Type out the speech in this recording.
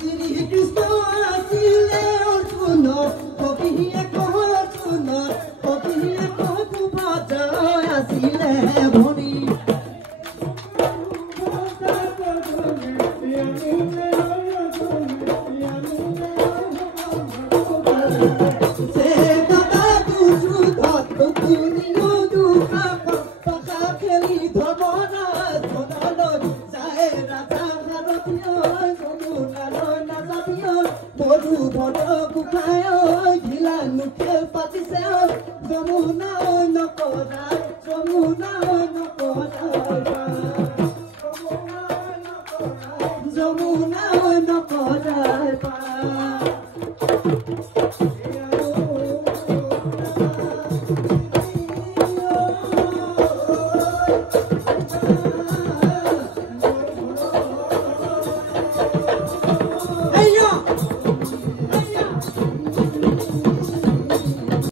শ্ৰীকৃষ্ণ আছিলে অৰ্জুন কবিয়ে অৰ্জুন কবিয়ে সুভদ্ৰ আছিলে ভনী Jamuna no korai pa